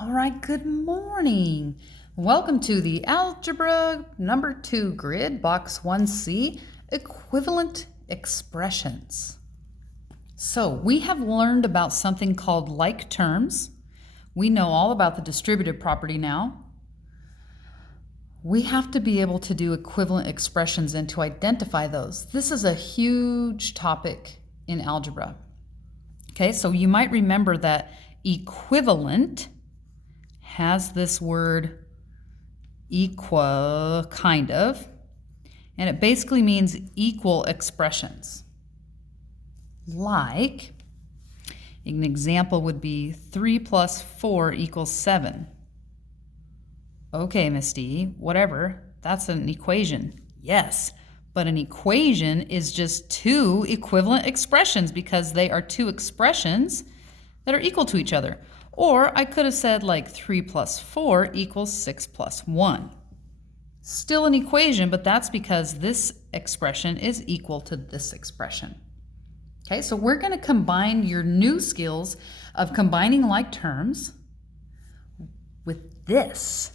All right, good morning. Welcome to the Algebra number 2 grid, box 1C, equivalent expressions. So we have learned about something called like terms. We know all about the distributive property now. We have to be able to do equivalent expressions and to identify those. This is a huge topic in algebra. Okay, so you might remember that equivalent has this word equal, kind of, and it basically means equal expressions. Like, an example would be 3 plus 4 equals 7. Okay, Miss D, whatever, that's an equation. Yes, but an equation is just two equivalent expressions because they are two expressions that are equal to each other. Or I could have said like 3 plus 4 equals 6 plus 1. Still an equation, but that's because this expression is equal to this expression. Okay, so we're going to combine your new skills of combining like terms with this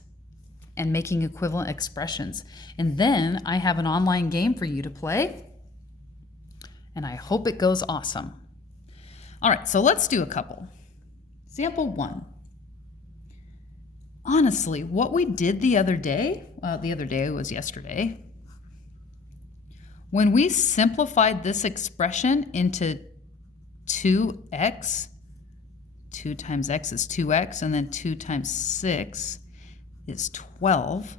and making equivalent expressions. And then I have an online game for you to play, and I hope it goes awesome. All right, so let's do a couple. Example 1. Honestly, what we did the other day was yesterday, when we simplified this expression into 2x, 2 times x is 2x, and then 2 times 6 is 12.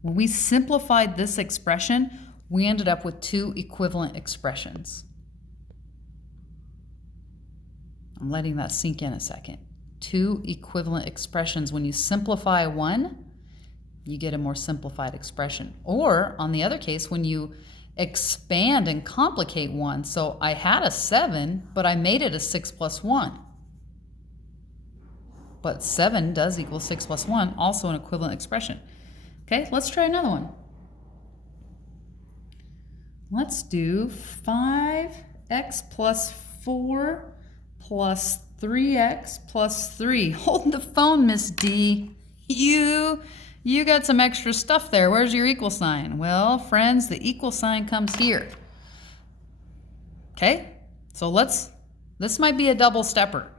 When we simplified this expression, we ended up with two equivalent expressions. I'm letting that sink in a second. Two equivalent expressions. When you simplify one, you get a more simplified expression. Or, on the other case, when you expand and complicate one. So I had a 7, but I made it a 6 plus 1. But 7 does equal 6 plus 1, also an equivalent expression. Okay, let's try another one. Let's do 5x plus 4 plus 3x plus 3. Hold the phone, Miss D. You got some extra stuff there. Where's your equal sign? Well, friends, the equal sign comes here. Okay, so this might be a double stepper.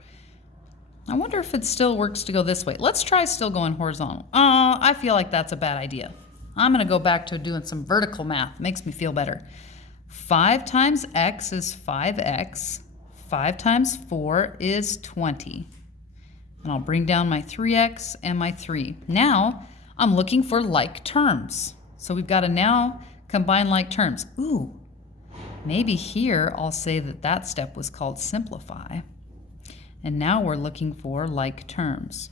I wonder if it still works to go this way. Let's try still going horizontal. I feel like that's a bad idea. I'm going to go back to doing some vertical math. Makes me feel better. 5 times x is 5x. 5 times 4 is 20. And I'll bring down my 3x and my 3. Now, I'm looking for like terms. So we've got to now combine like terms. Ooh, maybe here I'll say that step was called simplify. And now we're looking for like terms.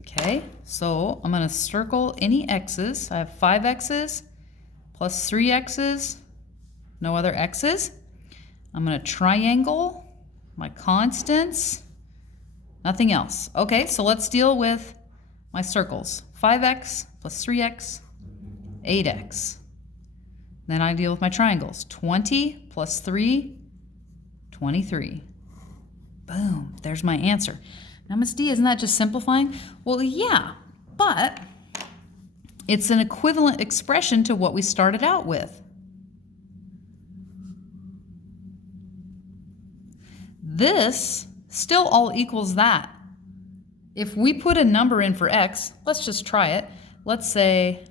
Okay, so I'm going to circle any x's. I have 5 x's plus 3 x's, no other x's. I'm going to triangle my constants, nothing else. Okay, so let's deal with my circles. 5x plus 3x, 8x. Then I deal with my triangles. 20 plus 3, 23. Boom, there's my answer. Now, Miss D, isn't that just simplifying? Well, yeah, but it's an equivalent expression to what we started out with. This still all equals that. If we put a number in for x, let's just try it. Let's say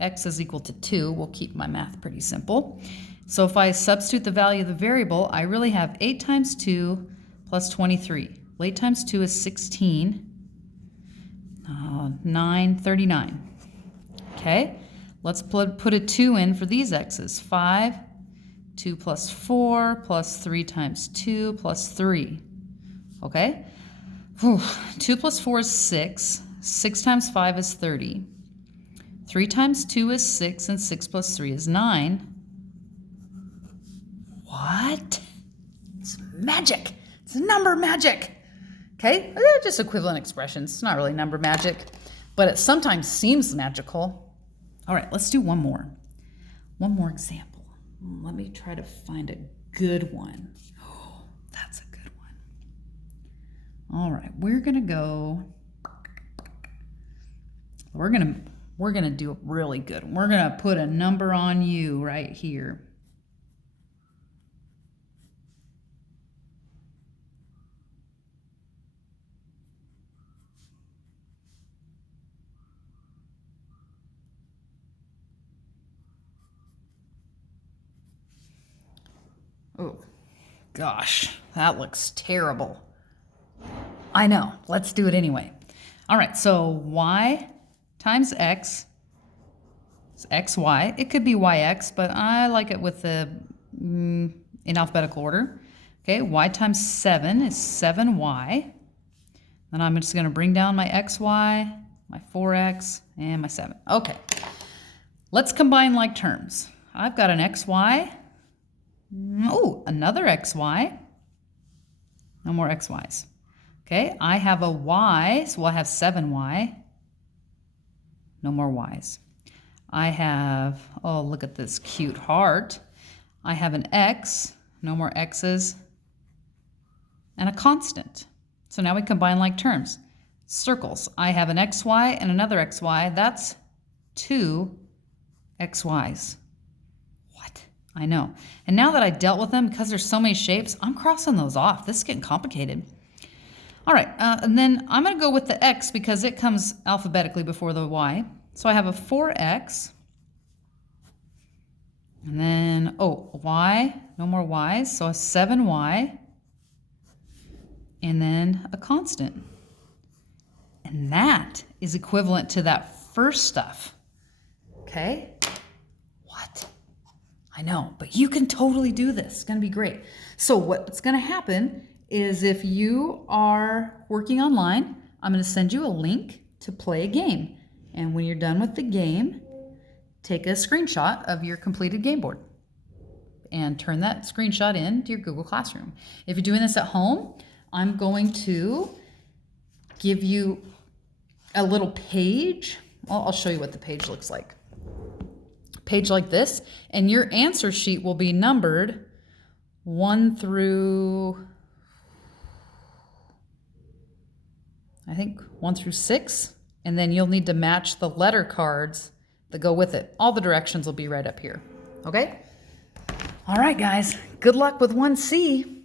x is equal to 2. We'll keep my math pretty simple. So if I substitute the value of the variable, I really have 8 times 2 plus 23. 8 times 2 is 16. 9, 39. Okay, let's put a 2 in for these x's. 5, 2 plus 4 plus 3 times 2 plus 3. Okay, 2 plus 4 is 6. 6 times 5 is 30. 3 times 2 is 6, and 6 plus 3 is 9. What? It's magic. It's number magic. Okay, they're just equivalent expressions. It's not really number magic, but it sometimes seems magical. All right, let's do one more. One more example. Let me try to find a good one. Oh, that's a good one. All right, we're gonna go. We're gonna do really good. We're gonna put a number on you right here. Oh, gosh, that looks terrible. I know. Let's do it anyway. All right, so y times x is xy. It could be yx, but I like it with the in alphabetical order. Okay, y times 7 is 7y. Then I'm just going to bring down my xy, my 4x, and my 7. Okay, let's combine like terms. I've got an xy. Oh, another xy. No more xy's. Okay, I have a y, so we'll have 7y. No more y's. I have, oh, look at this cute heart. I have an x, no more x's, and a constant. So now we combine like terms. Circles. I have an xy and another xy. That's 2 xy's. What? I know. And now that I dealt with them, because there's so many shapes, I'm crossing those off. This is getting complicated. All right, and then I'm going to go with the x because it comes alphabetically before the y. So I have a 4x. And then, oh, y, no more y's. So a 7y. And then a constant. And that is equivalent to that first stuff. Okay? What? I know, but you can totally do this. It's going to be great. So what's going to happen is if you are working online, I'm going to send you a link to play a game. And when you're done with the game, take a screenshot of your completed game board and turn that screenshot in to your Google Classroom. If you're doing this at home, I'm going to give you a little page. Well, I'll show you what the page looks like. Page like this, and your answer sheet will be numbered 1 through, I think 1 through 6, and then you'll need to match the letter cards that go with it. All the directions will be right up here. Okay? All right, guys. Good luck with 1C.